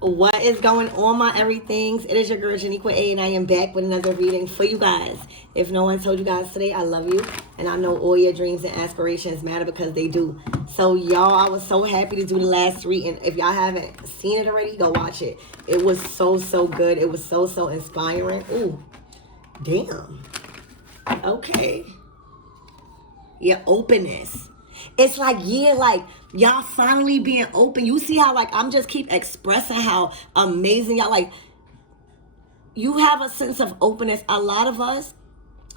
What is going on, my everythings? It is your girl Janiqua A, and I am back with another reading for you guys. If no one told you guys today, I love you, and I know all your dreams and aspirations matter because they do. So y'all, I was so happy to do the last reading. If y'all haven't seen it already, go watch it. It was so good. It was so inspiring. Ooh, damn. Okay. Your openness. It's like, yeah, like y'all finally being open. You see how like I'm just keep expressing how amazing y'all, like, you have a sense of openness. A lot of us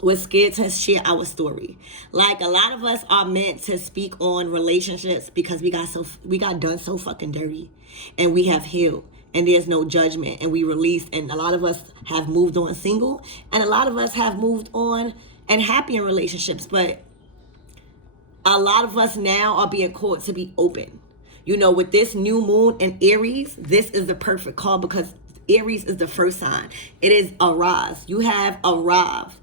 were scared to share our story. Like, a lot of us are meant to speak on relationships because we got done so fucking dirty, and we have healed, and there's no judgment, and we released, and a lot of us have moved on single, and a lot of us have moved on and happy in relationships. But a lot of us now are being called to be open. You know, with this new moon in Aries, this is the perfect call because Aries is the first sign. It is arise. You have arrived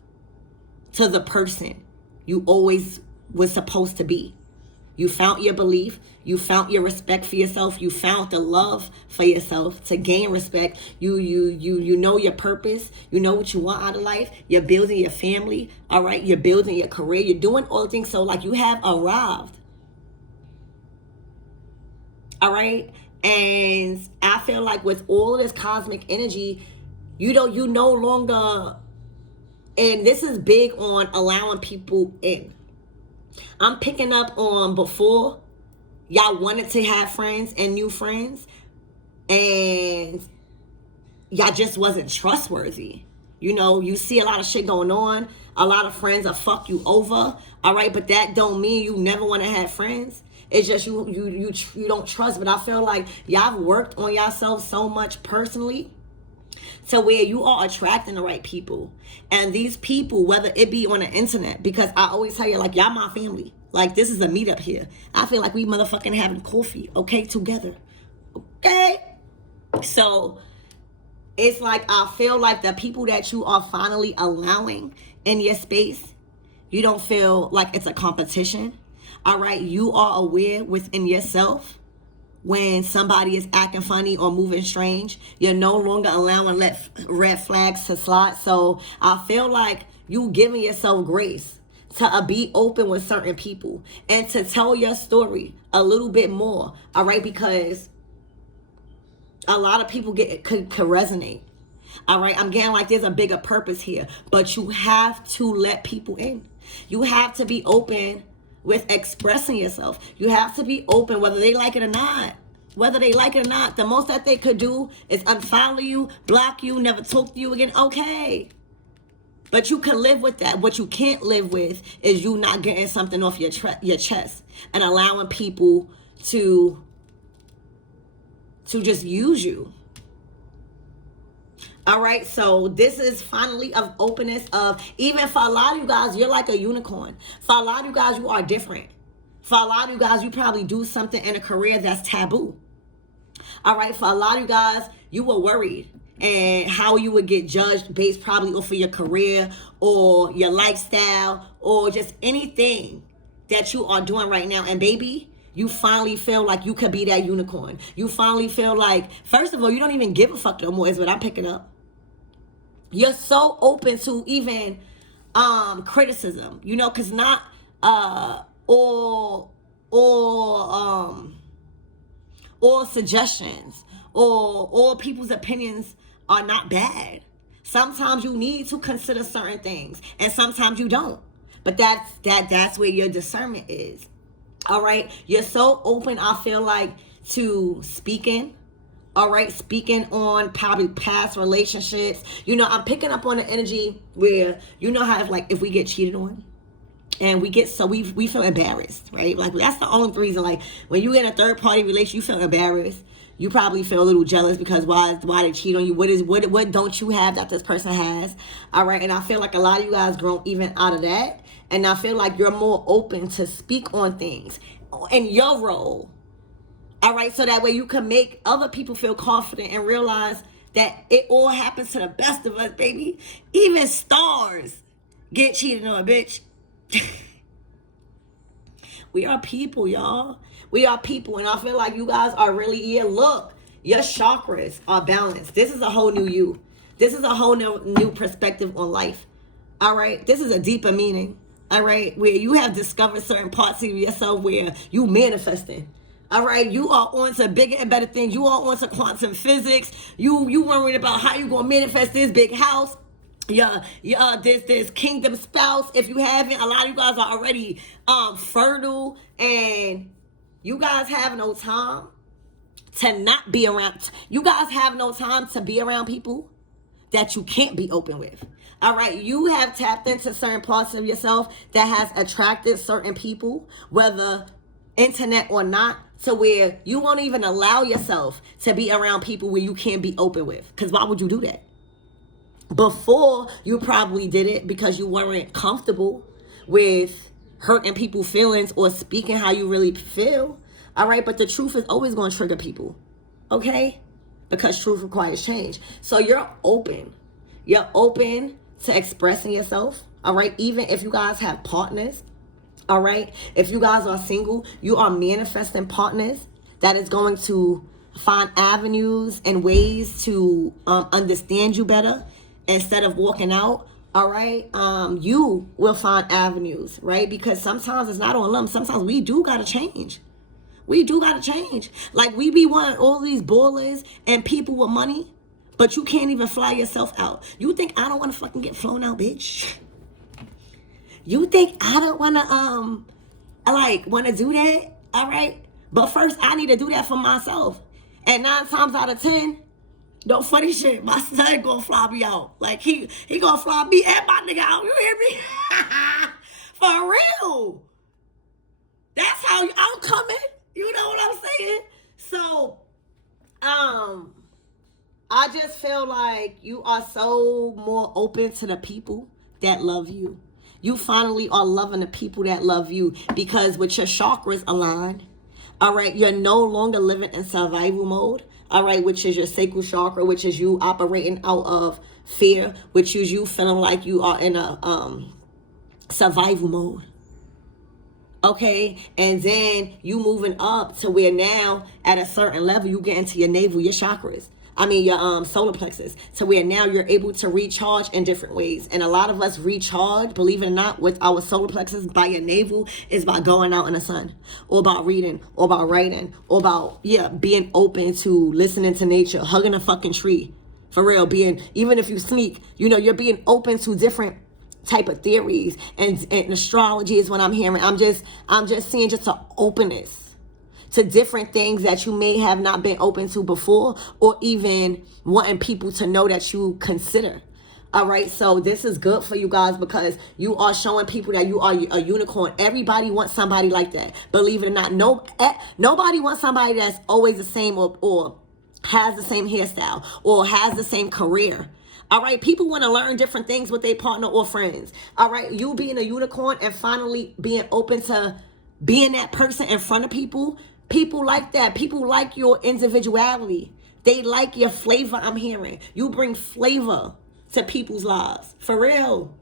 to the person you always was supposed to be. You found your belief. You found your respect for yourself. You found the love for yourself to gain respect. You know your purpose. You know what you want out of life. You're building your family. All right. You're building your career. You're doing all the things. So like you have arrived. All right. And I feel like with all of this cosmic energy, you no longer, and this is big on allowing people in. I'm picking up on before y'all wanted to have friends and new friends, and y'all just wasn't trustworthy. You know, you see a lot of shit going on. A lot of friends will fuck you over. All right, but that don't mean you never want to have friends. It's just you don't trust. But I feel like y'all have worked on yourself so much personally to where you are attracting the right people. And these people, whether it be on the internet, because I always tell you, like, y'all my family. Like, this is a meetup here. I feel like we motherfucking having coffee, okay, together. Okay? So, it's like, I feel like the people that you are finally allowing in your space, you don't feel like it's a competition. All right? You are aware within yourself when somebody is acting funny or moving strange. You're no longer allowing red flags to slide. So I feel like you giving yourself grace to be open with certain people and to tell your story a little bit more. All right, because a lot of people could resonate. All right, I'm getting like there's a bigger purpose here, but you have to let people in. You have to be open with expressing yourself. You have to be open whether they like it or not. Whether they like it or not, the most that they could do is unfollow you, block you, never talk to you again. Okay. But you can live with that. What you can't live with is you not getting something off your chest and allowing people to just use you. All right, so this is finally of openness of, even for a lot of you guys, you're like a unicorn. For a lot of you guys, you are different. For a lot of you guys, you probably do something in a career that's taboo. All right, for a lot of you guys, you were worried and how you would get judged based probably off of your career or your lifestyle or just anything that you are doing right now. And baby, you finally feel like you could be that unicorn. You finally feel like, first of all, you don't even give a fuck no more is what I'm picking up. You're so open to even criticism, you know, because not or suggestions or people's opinions are not bad. Sometimes you need to consider certain things and sometimes you don't. But that's where your discernment is. All right. You're so open, I feel like, to speaking. All right, speaking on probably past relationships. You know, I'm picking up on the energy where, you know how if we get cheated on and we feel embarrassed, right? Like, that's the only reason. Like, when you get in a third party relationship, you feel embarrassed. You probably feel a little jealous because why they cheat on you? What don't you have that this person has? All right, and I feel like a lot of you guys grown even out of that, and I feel like you're more open to speak on things in your role. All right, so that way you can make other people feel confident and realize that it all happens to the best of us, baby. Even stars get cheated on, bitch. We are people, y'all. We are people, and I feel like you guys are really, look, Your chakras are balanced. This is a whole new you. This is a whole new perspective on life. All right. This is a deeper meaning. All right. Where you have discovered certain parts of yourself where you manifesting. All right. You are on to bigger and better things. You are on to quantum physics. You worried about how you going to manifest this big house. Yeah, this kingdom spouse. If you haven't, a lot of you guys are already fertile, and you guys have no time to not be around. You guys have no time to be around people that you can't be open with. All right, you have tapped into certain parts of yourself that has attracted certain people, whether internet or not, to where you won't even allow yourself to be around people where you can't be open with. Because why would you do that? Before, you probably did it because you weren't comfortable with hurting people's feelings or speaking how you really feel. All right, but the truth is always going to trigger people. Okay? Because truth requires change. So you're open. You're open to expressing yourself. All right? Even if you guys have partners. All right? If you guys are single, you are manifesting partners that is going to find avenues and ways to understand you better. Instead of walking out, all right, you will find avenues, right? Because sometimes it's not on them. Sometimes we do got to change. We do got to change. Like, we be wanting all these ballers and people with money, but you can't even fly yourself out. You think I don't want to fucking get flown out, bitch? You think I don't want to, want to do that? All right? But first, I need to do that for myself. And 9 times out of 10, no funny shit, my son gonna fly me out. Like, he gonna fly me and my nigga out. You hear me? For real. That's how I'm coming. You know what I'm saying? So, I just feel like you are so more open to the people that love you. You finally are loving the people that love you because with your chakras aligned, all right, you're no longer living in survival mode. All right, which is your sacral chakra, which is you operating out of fear, which is you feeling like you are in a survival mode. Okay, and then you moving up to where now at a certain level you get into your navel, your chakras. I mean your solar plexus, to where now you're able to recharge in different ways. And a lot of us recharge, believe it or not, with our solar plexus by your navel is by going out in the sun, or about reading, or about writing, or about being open to listening to nature, hugging a fucking tree. For real, even if you sneak, you're being open to different type of theories, and astrology is what I'm hearing. I'm just seeing just an openness to different things that you may have not been open to before, or even wanting people to know that you consider. All right, so this is good for you guys because you are showing people that you are a unicorn. Everybody wants somebody like that. Believe it or not, nobody wants somebody that's always the same or has the same hairstyle or has the same career. All right, people want to learn different things with their partner or friends. All right, you being a unicorn and finally being open to being that person in front of people. People like that. People like your individuality. They like your flavor, I'm hearing. You bring flavor to people's lives. For real.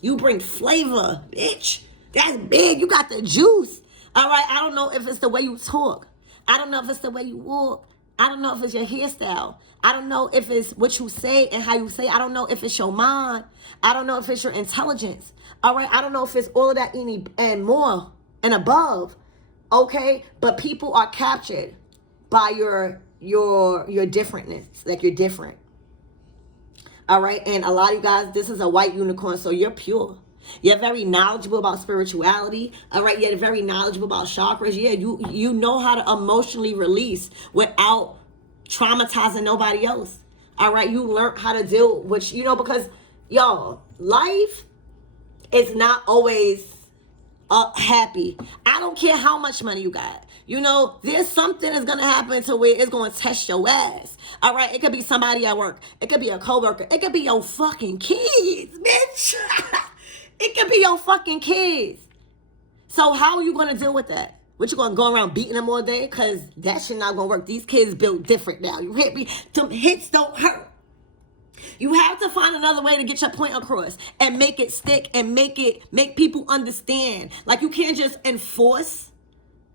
You bring flavor, bitch. That's big. You got the juice. All right, I don't know if it's the way you talk. I don't know if it's the way you walk. I don't know if it's your hairstyle. I don't know if it's what you say and how you say. I don't know if it's your mind. I don't know if it's your intelligence. All right, I don't know if it's all of that and more and above. Okay, but people are captured by your differentness, like you're different. All right, and a lot of you guys, this is a white unicorn, so you're pure. You're very knowledgeable about spirituality. All right, you're very knowledgeable about chakras. Yeah, you know how to emotionally release without traumatizing nobody else. All right, you learn how to deal with, because y'all, life is not always happy. I don't care how much money you got. There's something that's going to happen to where it's going to test your ass. All right. It could be somebody at work. It could be a coworker. It could be your fucking kids, bitch. It could be your fucking kids. So how are you going to deal with that? What, you going to go around beating them all day? Because that shit not going to work. These kids built different now. You hit me? Them hits don't hurt. You have to find another way to get your point across and make it stick and make people understand. Like, you can't just enforce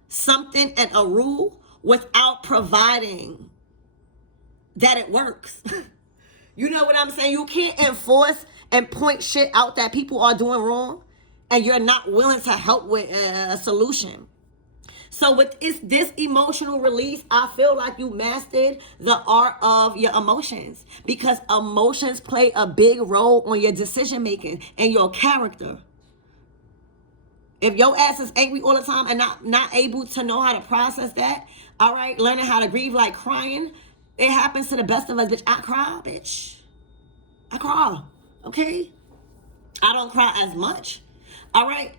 something and a rule without providing that it works. You know what I'm saying? You can't enforce and point shit out that people are doing wrong, and you're not willing to help with a solution. So with this emotional release, I feel like you mastered the art of your emotions, because emotions play a big role on your decision making and your character. If your ass is angry all the time and not able to know how to process that, all right, learning how to grieve, like crying, it happens to the best of us, bitch. I cry, bitch. I cry, okay? I don't cry as much, all right?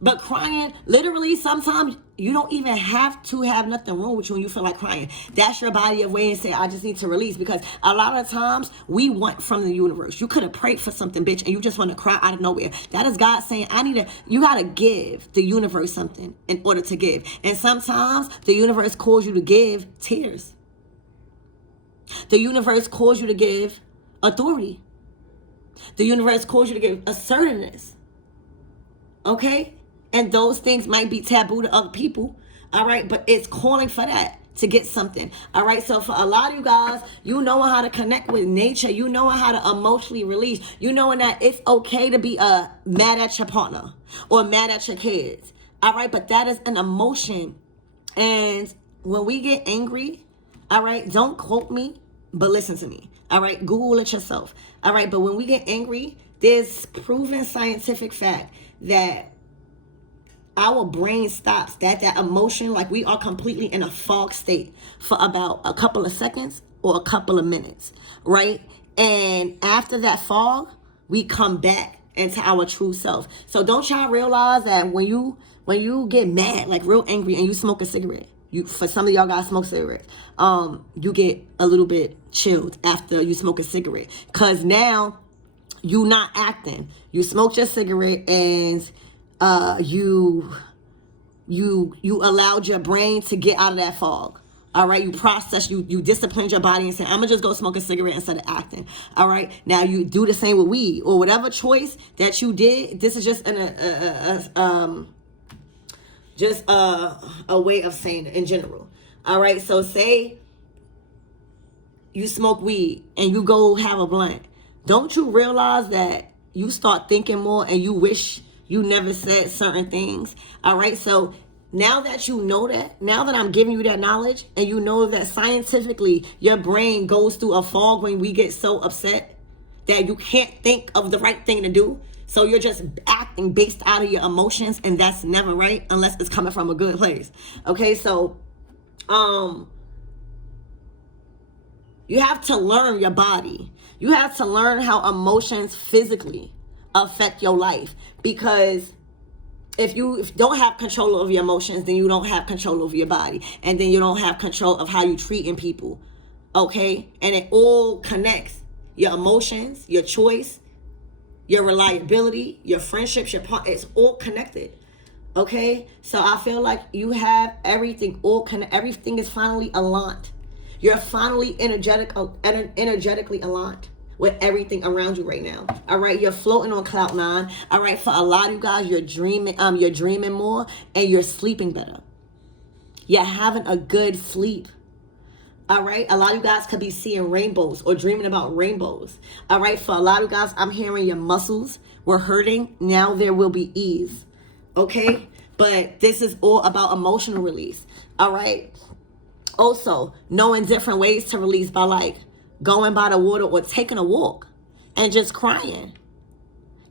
But crying, literally, sometimes you don't even have to have nothing wrong with you when you feel like crying. That's your body of way and say, I just need to release. Because a lot of times we want from the universe. You could have prayed for something, bitch, and you just want to cry out of nowhere. That is God saying, you got to give the universe something in order to give. And sometimes the universe calls you to give tears. The universe calls you to give authority. The universe calls you to give assertiveness. Okay? And those things might be taboo to other people. All right? But it's calling for that to get something. All right? So for a lot of you guys, you know how to connect with nature. You know how to emotionally release. You knowing that it's okay to be mad at your partner or mad at your kids. All right? But that is an emotion. And when we get angry, all right, don't quote me, but listen to me. All right? Google it yourself. All right? But when we get angry, there's proven scientific fact that our brain stops, that emotion, like we are completely in a fog state for about a couple of seconds or a couple of minutes, right? And after that fog, we come back into our true self. So don't y'all realize that when you get mad, like real angry, and you smoke a cigarette, for some of y'all guys smoke cigarettes, you get a little bit chilled after you smoke a cigarette, because now you not acting. You smoked your cigarette and you allowed your brain to get out of that fog. All right, you process, you disciplined your body and said, I'm gonna just go smoke a cigarette instead of acting. All right, now you do the same with weed or whatever choice that you did. This is just a way of saying it in general. All right, so say you smoke weed and you go have a blunt. Don't you realize that you start thinking more and you wish you never said certain things? All right, so now that you know that, now that I'm giving you that knowledge, and you know that scientifically your brain goes through a fog when we get so upset that you can't think of the right thing to do. So you're just acting based out of your emotions, and that's never right unless it's coming from a good place. Okay, so you have to learn your body. You have to learn how emotions physically affect your life, because if you don't have control over your emotions, then you don't have control over your body, and then you don't have control of how you treating people. Okay, and it all connects: your emotions, your choice, your reliability, your friendships, your part. It's all connected. Okay, so I feel like you have everything all connected. Everything is finally aligned. You're finally energetically aligned with everything around you right now. All right, you're floating on cloud nine. All right, for a lot of you guys, you're dreaming more, and you're sleeping better. You're having a good sleep. All right, a lot of you guys could be seeing rainbows or dreaming about rainbows. All right, for a lot of you guys, I'm hearing your muscles were hurting. Now there will be ease. Okay, but this is all about emotional release. All right. Also, knowing different ways to release by like going by the water or taking a walk and just crying.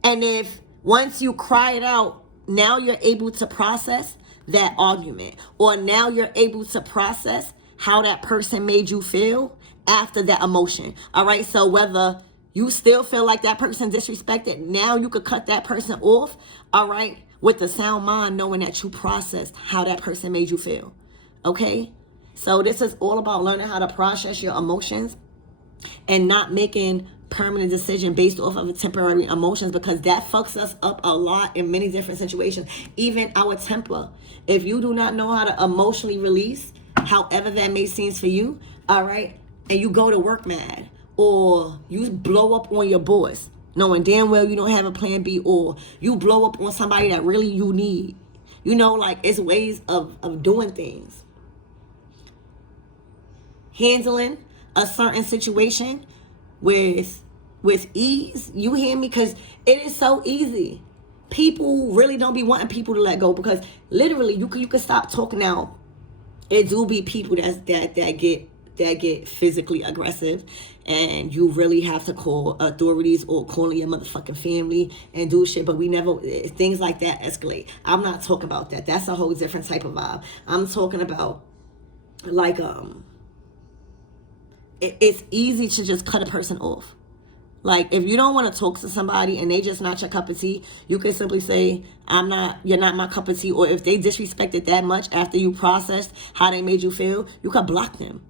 And if once you cry it out, now you're able to process that argument, or now you're able to process how that person made you feel after that emotion. All right, so whether you still feel like that person disrespected, now you could cut that person off, all right, with the sound mind, knowing that you processed how that person made you feel. Okay, so this is all about learning how to process your emotions and not making permanent decision based off of temporary emotions, because that fucks us up a lot in many different situations, even our temper. If you do not know how to emotionally release, however that may seem for you, all right, and you go to work mad, or you blow up on your boss knowing damn well you don't have a plan B, or you blow up on somebody that really you need, you know, like it's ways of doing things. Handling a certain situation with ease. You hear me? Because it is so easy. People really don't be wanting people to let go, because literally you can stop talking now. It do be people that get physically aggressive, and you really have to call authorities or calling your motherfucking family and do shit. But we never, things like that escalate. I'm not talking about that. That's a whole different type of vibe. I'm talking about like it's easy to just cut a person off. Like, if you don't want to talk to somebody and they just not your cup of tea, you can simply say, you're not my cup of tea. Or if they disrespected that much after you processed how they made you feel, you could block them.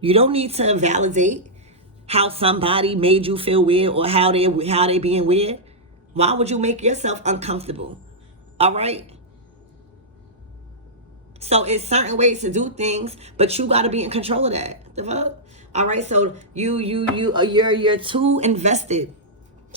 You don't need to validate how somebody made you feel weird or how they being weird. Why would you make yourself uncomfortable? All right? So it's certain ways to do things, but you got to be in control of that. The fuck? All right, so you're too invested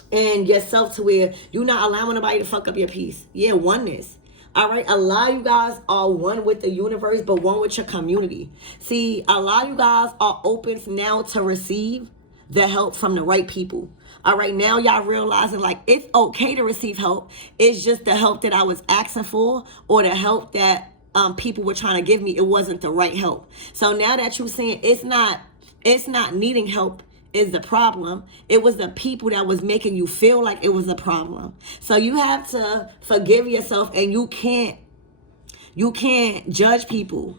in yourself to where you're not allowing nobody to fuck up your peace. Yeah, oneness. All right, a lot of you guys are one with the universe, but one with your community. See, a lot of you guys are open now to receive the help from the right people. All right, now y'all realizing like it's okay to receive help. It's just the help that I was asking for, or the help that people were trying to give me. It wasn't the right help. So now that you're saying it's not needing help is the problem. It was the people that was making you feel like it was a problem. So you have to forgive yourself, and you can't judge people,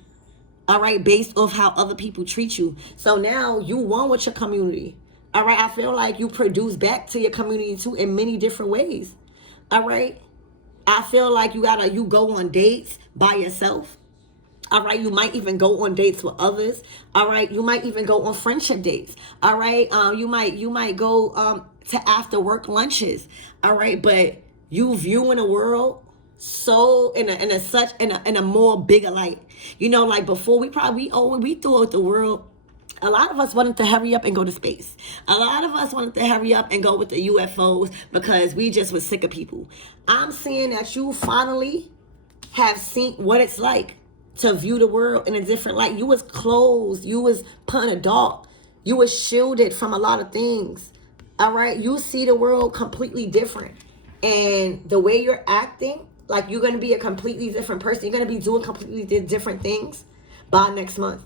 all right, based off how other people treat you. So now you one with your community. All right, I feel like you produce back to your community too in many different ways. All right. I feel like you go on dates by yourself. All right, you might even go on dates with others. All right, you might even go on friendship dates. All right, you might go to after work lunches. All right, but you viewing the world so in a more bigger light. You know, like before we thought the world. A lot of us wanted to hurry up and go to space. A lot of us wanted to hurry up and go with the UFOs because we just was sick of people. I'm seeing that you finally have seen what it's like to view the world in a different light. You was closed. You was put in a dark. You was shielded from a lot of things. All right? You see the world completely different. And the way you're acting, like you're going to be a completely different person. You're going to be doing completely different things by next month.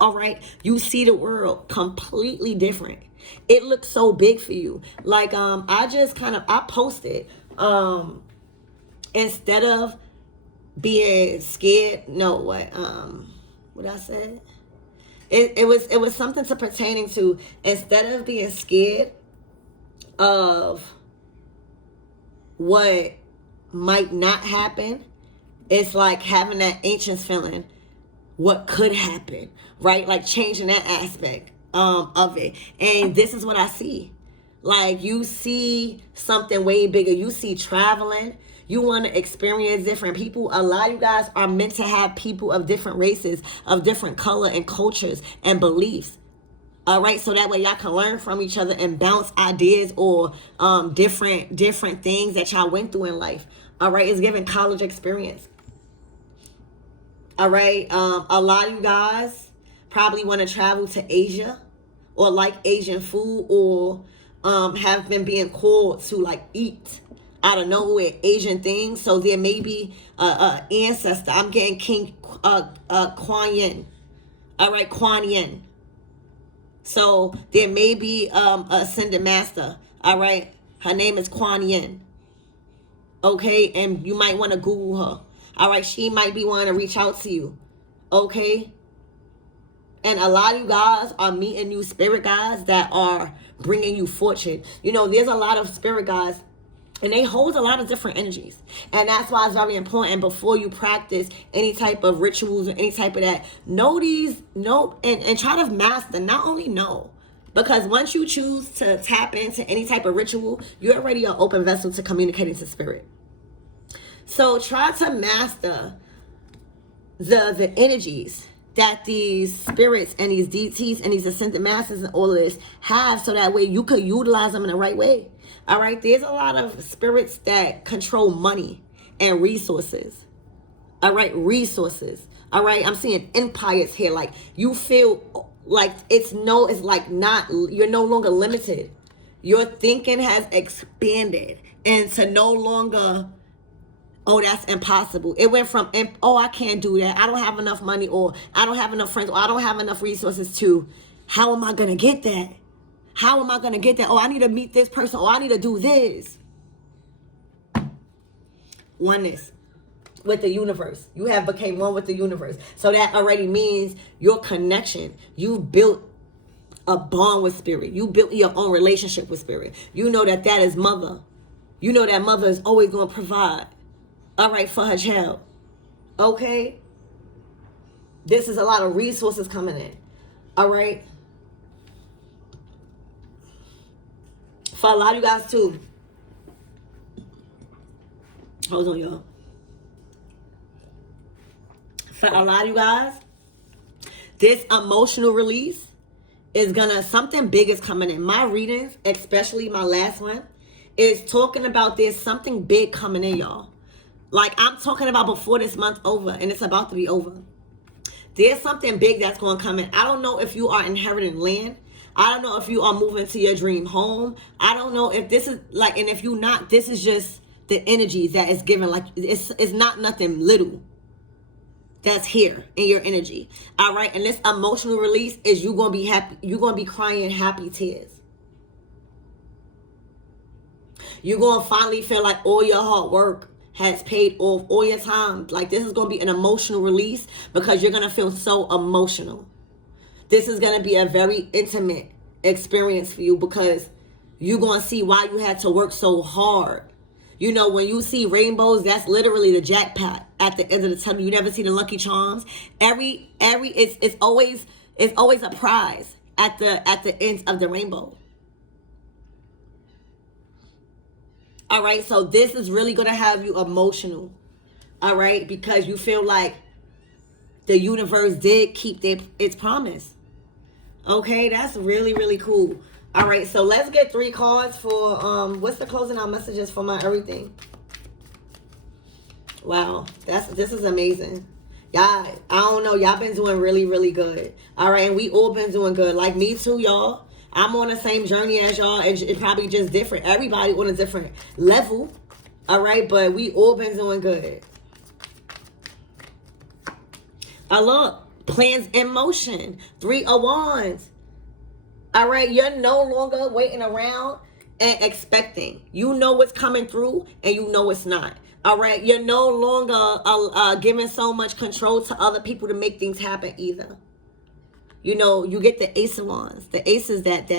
All right, you see the world completely different. It looks so big for you. Like I posted instead of being scared. No, what I said? It was something to pertaining to, instead of being scared of what might not happen, it's like having that ancient feeling. What could happen, right? Like changing that aspect of it. And this is what I see. Like you see something way bigger. You see traveling. You want to experience different people. A lot of you guys are meant to have people of different races, of different color and cultures and beliefs. All right, so that way y'all can learn from each other and bounce ideas or different things that y'all went through in life. All right, it's giving college experience. All right, a lot of you guys probably want to travel to Asia, or like Asian food, or have been being called to like eat out of nowhere Asian things. So there may be a ancestor. I'm getting King Kuan Yin. All right, Kuan Yin. So there may be a ascended master. All right, her name is Kuan Yin. Okay, and you might want to Google her. All right, she might be wanting to reach out to you. Okay? And a lot of you guys are meeting new spirit guides that are bringing you fortune. You know, there's a lot of spirit guides, and they hold a lot of different energies. And that's why it's very important before you practice any type of rituals or any type of that. And try to master, not only know. Because once you choose to tap into any type of ritual, you're already an open vessel to communicating to spirit. So try to master the energies that these spirits and these deities and these ascended masters and all of this have, so that way you could utilize them in the right way. All right, there's a lot of spirits that control money and resources. All right, resources. All right, I'm seeing empires here. Like, you feel like it's like not, you're no longer limited. Your thinking has expanded into no longer, oh, that's impossible. It went from, oh, I can't do that, I don't have enough money, or I don't have enough friends, or I don't have enough resources, to, how am I going to get that? How am I going to get that? Oh, I need to meet this person, or I need to do this. Oneness with the universe. You have became one with the universe. So that already means your connection. You built a bond with spirit. You built your own relationship with spirit. You know that is mother. You know that mother is always going to provide, all right, for her child. Okay? This is a lot of resources coming in. All right? For a lot of you guys too. Hold on, y'all. For a lot of you guys, this emotional release is gonna, something big is coming in. My readings, especially my last one, is talking about there's something big coming in, y'all. Like, I'm talking about before this month over, and it's about to be over. There's something big that's going to come in. I don't know if you are inheriting land. I don't know if you are moving to your dream home. I don't know if this is like, and if you're not, this is just the energy that is given. Like, it's not nothing little that's here in your energy. All right. And this emotional release is you going to be happy. You're going to be crying happy tears. You're going to finally feel like all your hard work has paid off, all your time. Like, this is going to be an emotional release because you're going to feel so emotional. This is going to be a very intimate experience for you because you're going to see why you had to work so hard. You know, when you see rainbows, that's literally the jackpot at the end of the tunnel. You never see the Lucky Charms. It's always a prize at the end of the rainbow. All right, so this is really going to have you emotional, all right, because you feel like the universe did keep its promise. Okay, that's really, really cool. All right, so let's get 3 cards for, what's the closing out messages for my everything? Wow, this is amazing. Y'all, I don't know, y'all been doing really, really good. All right, and we all been doing good. Like me too, y'all. I'm on the same journey as y'all, and it's probably just different. Everybody on a different level, all right? But we all been doing good. Look, plans in motion. 3 of Wands. All right, you're no longer waiting around and expecting. You know what's coming through, and you know it's not. All right, you're no longer giving so much control to other people to make things happen either. You know, you get the Ace of Wands. The Ace is that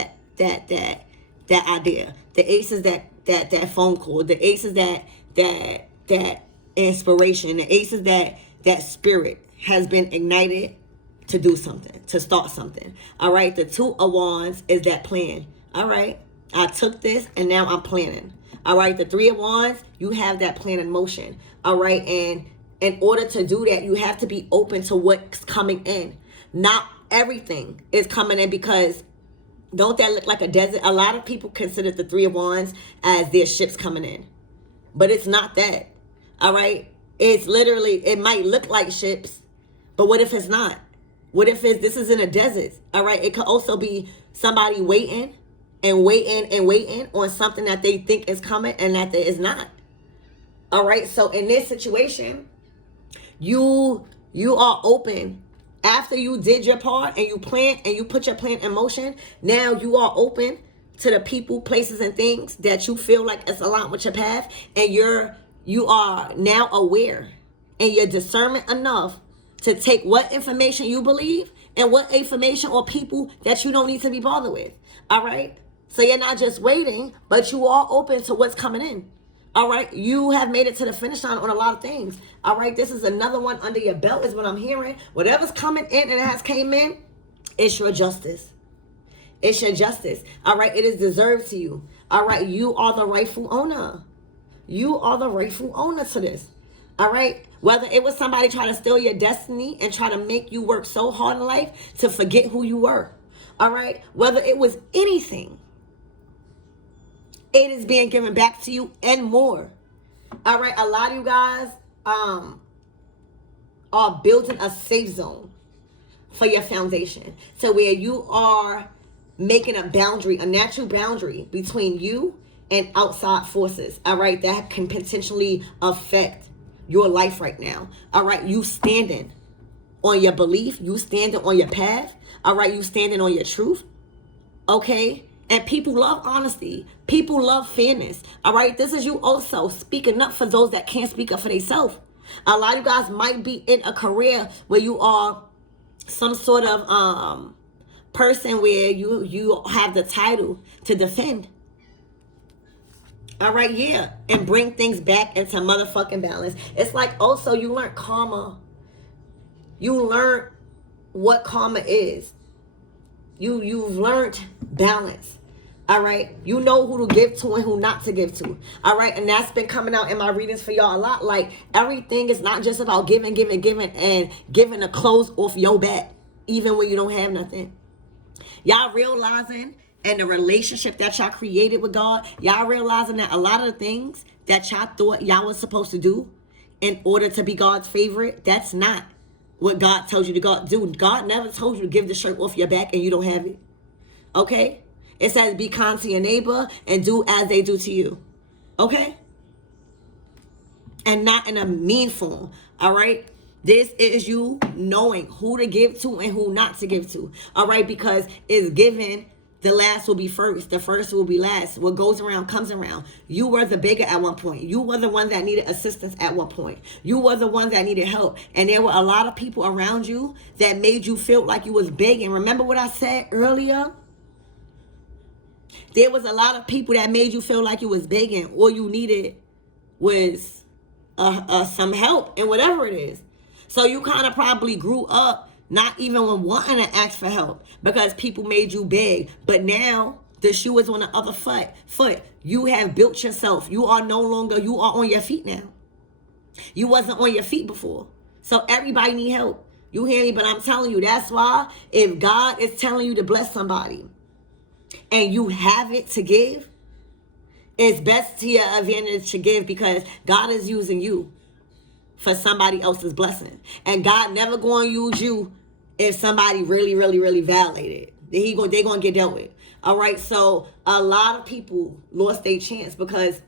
idea. The Ace is that phone call. The Ace is that inspiration. The Ace is that spirit has been ignited to do something, to start something. All right. The 2 of Wands is that plan. All right. I took this and now I'm planning. All right. The 3 of Wands, you have that plan in motion. All right. And in order to do that, you have to be open to what's coming in. Not everything is coming in, because don't that look like a desert? A lot of people consider the 3 of Wands as their ships coming in, but it's not that. All right, it's literally, it might look like ships, but what if it's not? What if this is in a desert? All right, it could also be somebody waiting and waiting and waiting on something that they think is coming and that there is not. All right, so in this situation, you are open. After you did your part and you planned and you put your plan in motion, now you are open to the people, places, and things that you feel like it's aligned with your path, and you are now aware and you're discernment enough to take what information you believe and what information or people that you don't need to be bothered with. All right? So you're not just waiting, but you are open to what's coming in. All right, you have made it to the finish line on a lot of things. All right, this is another one under your belt is what I'm hearing. Whatever's coming in and it has came in, it's your justice. It's your justice. All right, it is deserved to you. All right, you are the rightful owner. You are the rightful owner to this. All right, whether it was somebody trying to steal your destiny and try to make you work so hard in life to forget who you were. All right, whether it was anything, it is being given back to you and more. All right, a lot of you guys, are building a safe zone for your foundation. So where you are making a boundary, a natural boundary between you and outside forces, all right, that can potentially affect your life right now. All right, you standing on your belief, you standing on your path, all right, you standing on your truth, okay? And people love honesty. People love fairness, all right? This is you also speaking up for those that can't speak up for themselves. A lot of you guys might be in a career where you are some sort of person where you have the title to defend. All right, yeah. And bring things back into motherfucking balance. It's like also you learn karma. You learn what karma is. You've learned balance. All right, you know who to give to and who not to give to. All right, and that's been coming out in my readings for y'all a lot. Like, everything is not just about giving, and giving the clothes off your back, even when you don't have nothing. Y'all realizing, and the relationship that y'all created with God, y'all realizing that a lot of the things that y'all thought y'all was supposed to do in order to be God's favorite, that's not what God tells you to do. God never told you to give the shirt off your back and you don't have it. Okay? It says be kind to your neighbor and do as they do to you. Okay? And not in a mean form. All right? This is you knowing who to give to and who not to give to. All right? Because it's given, the last will be first. The first will be last. What goes around comes around. You were the bigger at one point. You were the one that needed assistance at one point. You were the one that needed help. And there were a lot of people around you that made you feel like you was big. And remember what I said earlier? There was a lot of people that made you feel like you was begging. All you needed was some help and whatever it is. So you kind of probably grew up not even wanting to ask for help because people made you beg. But now the shoe is on the other foot. You have built yourself. You are no longer, you are on your feet now. You wasn't on your feet before. So everybody need help. You hear me? But I'm telling you, that's why if God is telling you to bless somebody, and you have it to give, it's best to your advantage to give because God is using you for somebody else's blessing. And God never going to use you if somebody really, really, really violated. They're going to get dealt with. All right, so a lot of people lost their chance because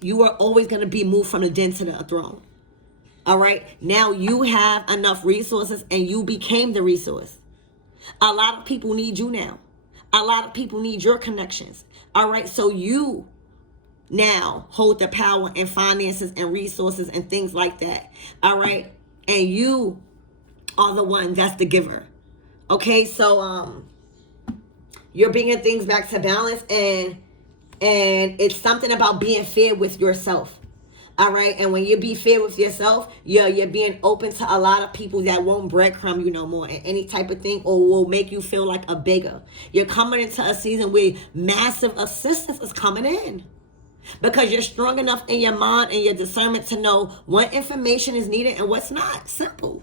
you are always going to be moved from the den to the throne. All right, now you have enough resources and you became the resource. A lot of people need you now. A lot of people need your connections. All right, so you now hold the power and finances and resources and things like that. All right, and you are the one that's the giver. Okay, so you're bringing things back to balance, and it's something about being fair with yourself. All right, and when you be fair with yourself, you're being open to a lot of people that won't breadcrumb you no more and any type of thing, or will make you feel like a beggar. You're coming into a season where massive assistance is coming in because you're strong enough in your mind and your discernment to know what information is needed and what's not. Simple.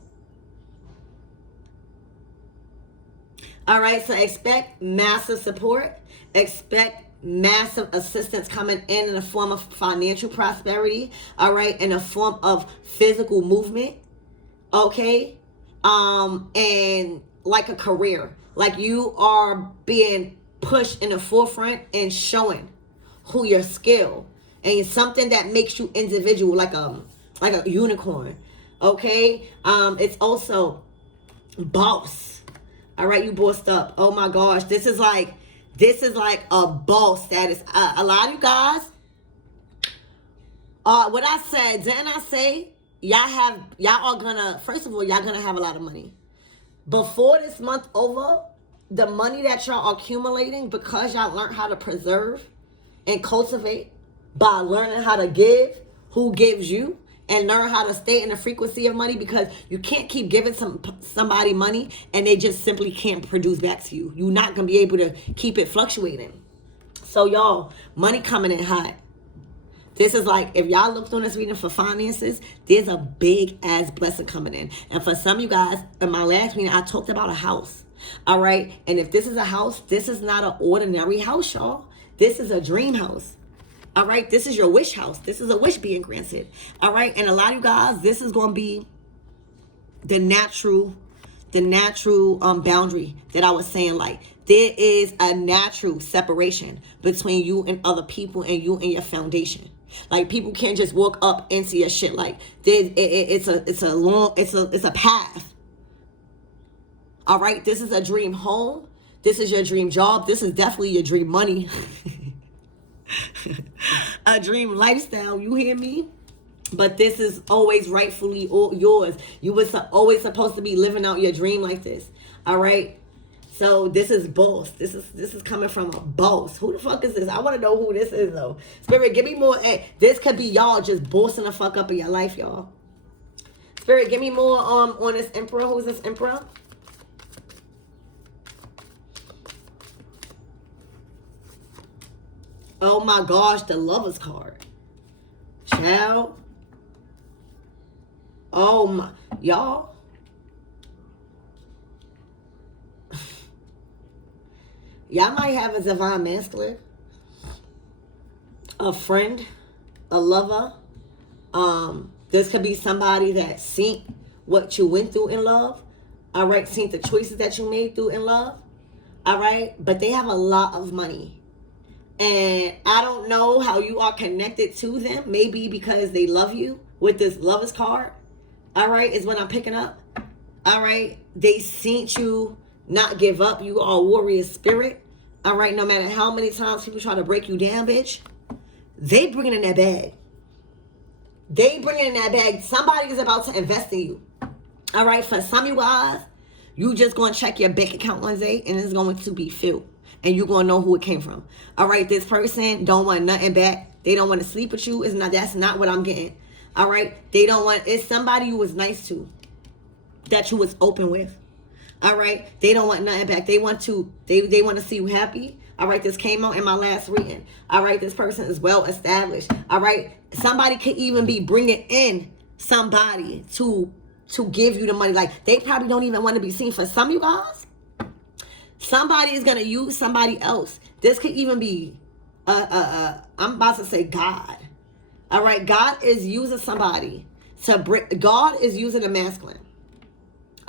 All right, so expect massive support. Expect massive assistance coming in the form of financial prosperity, all right, in the form of physical movement, okay, and like a career, like you are being pushed in the forefront and showing who your skill and something that makes you individual, like a unicorn, okay. It's also boss, all right, you bossed up. Oh my gosh, this is like a boss status. A lot of you guys, what I said, didn't I say y'all are gonna, first of all, y'all gonna have a lot of money. Before this month over, the money that y'all are accumulating because y'all learned how to preserve and cultivate by learning how to give, who gives you, and learn how to stay in the frequency of money, because you can't keep giving somebody money and they just simply can't produce back to you. You're not going to be able to keep it fluctuating. So y'all, money coming in hot. This is like, if y'all looked on this reading for finances, there's a big ass blessing coming in. And for some of you guys, in my last reading, I talked about a house. All right. And if this is a house, this is not an ordinary house, y'all. This is a dream house. All right, this is your wish house. This is a wish being granted. All right, and a lot of you guys, this is going to be the natural boundary that I was saying. Like, there is a natural separation between you and other people and you and your foundation. Like, people can't just walk up into your shit. Like, it's a path. All right, this is a dream home. This is your dream job. This is definitely your dream money. A dream lifestyle, you hear me? But this is always rightfully yours. You was always supposed to be living out your dream like this. All right? So this is boss. This is coming from a boss. Who the fuck is this? I want to know who this is, though. Spirit, give me more. This could be y'all just bossing the fuck up in your life, y'all. Spirit, give me more on this emperor. Who's this emperor? Oh my gosh, the Lovers card. Child. Oh my, y'all. Y'all might have a divine masculine, a friend, a lover. This could be somebody that seen what you went through in love. All right, seen the choices that you made through in love. All right, but they have a lot of money. And I don't know how you are connected to them. Maybe because they love you with this Lovers card. All right, is what I'm picking up. All right, they seen you not give up. You are a warrior spirit. All right, no matter how many times people try to break you down, bitch, they bringing in that bag. They bringing in that bag. Somebody is about to invest in you. All right, for some of you guys, you just going to check your bank account one day and it's going to be filled. And you're going to know who it came from. All right, this person don't want nothing back. They don't want to sleep with you. That's not what I'm getting. All right, they don't want, it's somebody you was nice to, that you was open with. All right, they don't want nothing back. They want to see you happy. All right, this came out in my last reading. All right, this person is well established. All right, somebody could even be bringing in somebody to give you the money. Like, they probably don't even want to be seen. For some of you guys, somebody is going to use somebody else. This could even be, I'm about to say God. All right, God is using somebody to bring, God is using a masculine.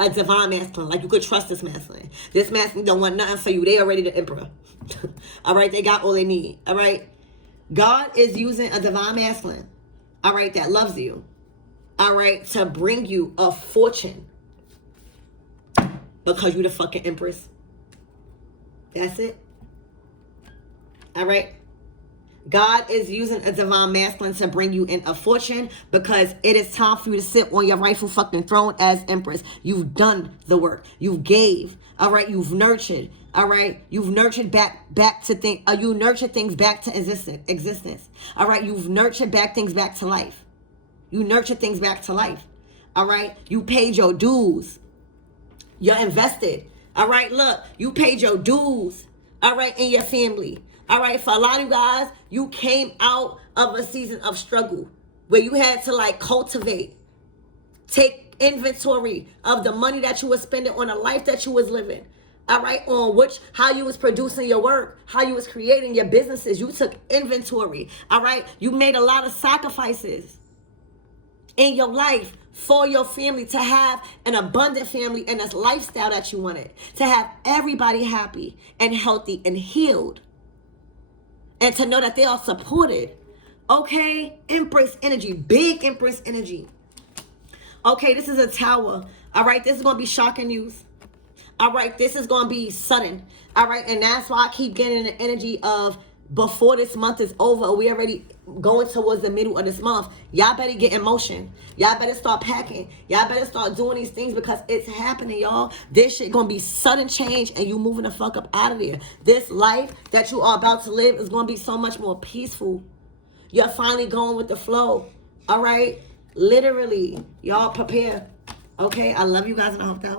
A divine masculine. Like, you could trust this masculine. This masculine don't want nothing for you. They already the emperor. All right, they got all they need. All right, God is using a divine masculine. All right, that loves you. All right, to bring you a fortune. Because you the fucking empress. That's it. All right. God is using a divine masculine to bring you in a fortune because it is time for you to sit on your rightful fucking throne as empress. You've done the work. You gave. All right. You've nurtured. All right. You've nurtured back to things. You nurtured things back to existence. All right. You've nurtured things back to life. You nurtured things back to life. All right. You paid your dues. You're invested. All right. Look, you paid your dues. All right. In your family. All right, for a lot of you guys, you came out of a season of struggle where you had to like cultivate, take inventory of the money that you were spending on a life that you was living. All right, on how you was producing your work, how you was creating your businesses. You took inventory. All right, you made a lot of sacrifices in your life for your family to have an abundant family and this lifestyle that you wanted, to have everybody happy and healthy and healed. And to know that they are supported. Okay? Empress energy. Big Empress energy. Okay, this is a tower. All right, this is going to be shocking news. All right, this is going to be sudden. All right, and that's why I keep getting the energy of before this month is over, we already going towards the middle of this month. Y'all better get in motion. Y'all better start packing. Y'all better start doing these things because it's happening, y'all. This shit gonna be sudden change and you moving the fuck up out of there. This life that you are about to live is gonna be so much more peaceful. You're finally going with the flow. All right? Literally, y'all prepare. Okay? I love you guys and I hope that